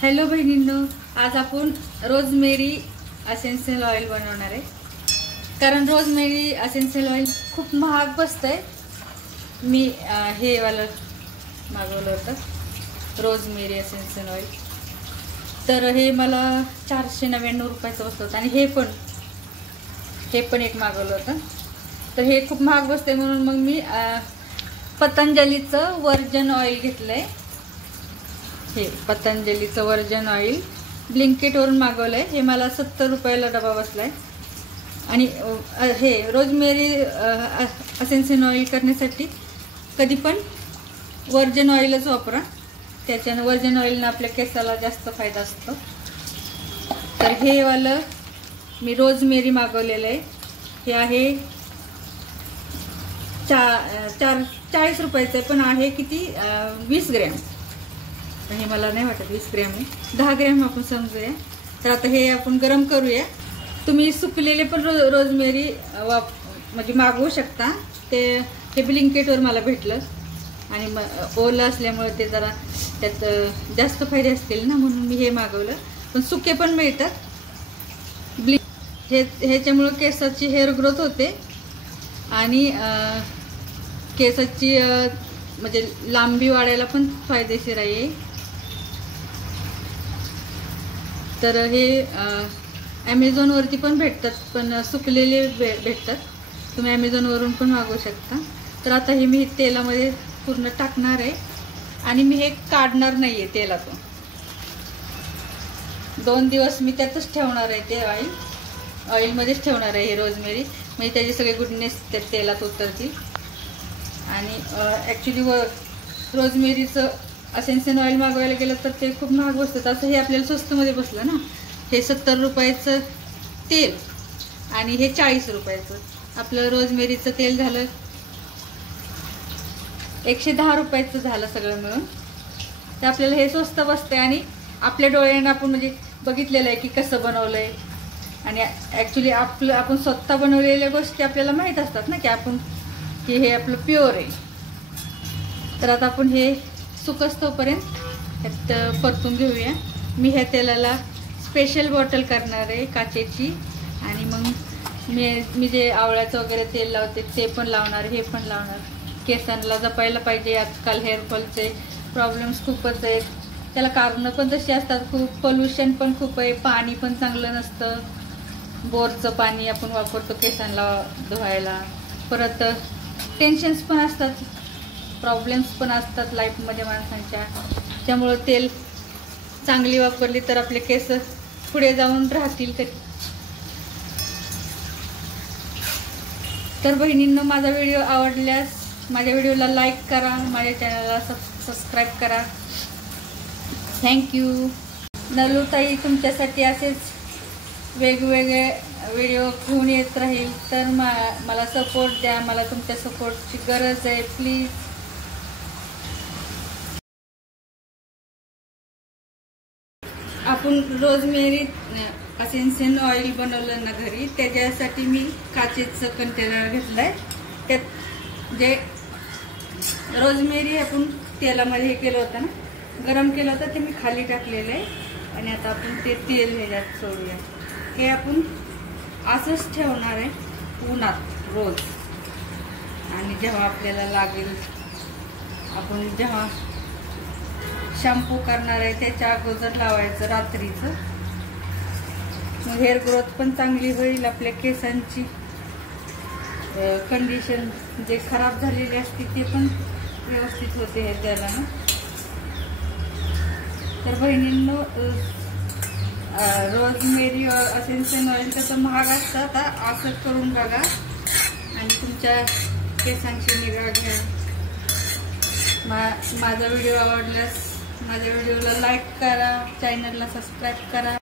Hello बहिणींनो, आज आपण rosemary असेन्शियल oil बनवणार आहे। कारण रोजमेरी असेन्शियल ऑइल खूप महाग बसतंय। मी हे वाला मागवलं होतं रोजमेरी असेन्शियल ऑइल, तर हे मला 499 रुपयाचं बसतं आणि हे पण एक मागवलं होतं। तर हे खूप महाग बसते म्हणून मग मी पतंजलीचं वर्जन ऑइल घेतलंय। हे पतंजलीचं वर्जन ऑइल ब्लिंकिटवरून मागवलंय। हे मला 70 रुपयाला डबा बसलाय। आणि हे रोजमेरी असेन्शियल ऑइल करण्यासाठी कधी पण वर्जन ऑइलच वापरा, त्याच्यानं वर्जन ऑइलनं आपल्या केसाला जास्त फायदा असतो। तर हे वालं मी रोजमेरी मागवलेलं आहे। हे आहे 40 रुपयाचं, पण आहे किती 20 ग्रॅम। हे मला नाही वाटत 20 ग्रॅम आहे, 10 ग्रॅम आपण समजूया। तर आता हे आपण गरम करूया। तुम्ही सुकलेले पण रोजमेरी म्हणजे मागवू शकता। हे ब्लिंकिटवर मला भेटलं आणि ओलं असल्यामुळे ते जरा त्यात जास्त फायदे असतील ना, म्हणून मी हे मागवलं। पण सुके पण मिळतात। ह्याच्यामुळे केसाची हेअर ग्रोथ होते आणि केसाची म्हणजे लांबी वाढायला पण फायदेशीर आहे। तर हे ॲमेझॉनवरती पण भेटतात, पण सुकलेले भेटतात। तुम्ही ॲमेझॉनवरून पण मागवू शकता। तर आता हे मी तेलामध्ये पूर्ण टाकणार आहे आणि मी हे काढणार नाही आहे तेलातून। 2 दिवस मी त्यातच ठेवणार आहे। ते ऑइलमध्येच ठेवणार आहे हे रोजमेरी, म्हणजे त्याचे सगळे गुडनेस त्या तेलात उतरतील। आणि ॲक्च्युली रोजमेरीचं असेन्शियल ऑइल मागवायला गेलं तर ते खूप महाग बसतं। असं हे आपल्याला स्वस्तमध्ये बसलं ना। हे 70 रुपयाचं तेल आणि हे 40 रुपयाचं आपलं रोजमेरीचं तेल झालं 110 रुपयाचं झालं सगळं मिळून। तर आपल्याला हे स्वस्त बसते आणि आपल्या डोळ्यांना आपण म्हणजे बघितलेलं आहे की कसं बनवलंय। आणि ॲक्च्युली आपण स्वतः बनवलेल्या गोष्टी आपल्याला माहीत असतात ना, की हे आपलं प्युअर आहे। तर आता आपण हे सुकस तोपर्यंत यात परतून घेऊया। मी ह्या तेलाला स्पेशल बॉटल करणार आहे काचेची, आणि मग मी जे आवळ्याचं वगैरे तेल लावते ते पण लावणार, हे पण लावणार। केसांना जपायला पाहिजे। आजकाल हेअरफॉलचे प्रॉब्लेम्स खूपच आहेत, त्याला कारणं पण तशी असतात। खूप पोल्युशन पण खूप आहे, पाणी पण चांगलं नसतं। बोरचं पाणी आपण वापरतो केसांना धुवायला। परत टेन्शन्स पण असतात, प्रॉब्लेम्स पण असतात लाईफमध्ये माणसांच्या। त्यामुळं तेल चांगली वापरली तर आपले केस पुढे जाऊन राहतील। तर बहिणींनो, माझा व्हिडिओ आवडल्यास माझ्या व्हिडिओला लाईक करा, माझ्या चॅनलला सबस्क्राईब करा। थँक्यू। नलूताई तुमच्यासाठी असेच वेगवेगळे व्हिडिओ घेऊन येत राहील। तर मला सपोर्ट द्या, मला तुमच्या सपोर्टची गरज आहे, प्लीज। आपण रोजमेरी असेन्शियल ऑइल बनवलं ना घरी, त्याच्यासाठी मी काचेचं कंटेनर घेतलंय। त्यात जे रोजमेरी आपण तेलामध्ये हे केलं होतं ना, गरम केलं होतं, ते मी खाली टाकलेलं आहे। आणि आता आपण ते तेल ह्याच्यात सोडूया। हे आपण असंच ठेवणार आहे उन्हात रोज, आणि जेव्हा आपल्याला लागेल, आपण जेव्हा शॅम्पू करणार आहे त्याच्या अगोदर लावायचं रात्रीचं। मग हेअर ग्रोथ पण चांगली होईल, आपल्या केसांची कंडिशन जे खराब झालेली असते ते पण व्यवस्थित होते हे त्याला। तर बहिणींनो, रोजमेरी असेन्शियल ऑइल कसं महाग असतं, आता असं करून बघा आणि तुमच्या केसांची निगा घ्या। माझा व्हिडिओ आवडल्यास माझ्या व्हिडिओला लाईक करा, चॅनलला सबस्क्राईब करा।